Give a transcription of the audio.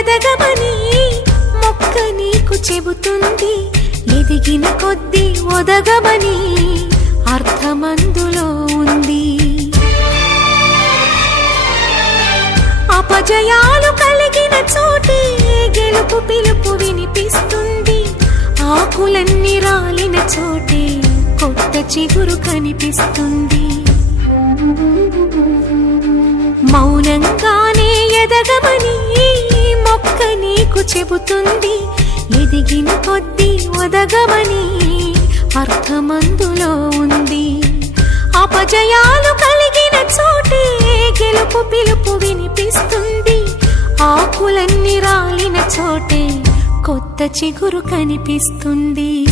ఎదగమని మొక్క నీకు చెబుతుంది. ఎదిగిన కొద్దీ ఒదగమని అర్థమందులో ఉంది. అపజయాలు కలిగిన చోటే గెలుపు పిలుపు వినిపిస్తుంది. ఆకులన్నీ రాలిన చోటే కొత్త చిగురు కనిపిస్తుంది. మౌనంగానే ఎదగమని మొక్క నీకు చెబుతుంది. ఎదిగిన కొద్దీ ఒదగమని అర్థమందులో ఉంది. అపజయాలు కలిగిన చోటే గెలుపు పిలుపు వినిపిస్తుంది. ఆకులన్నీ రాలిన చోటే కొత్త చిగురు కనిపిస్తుంది.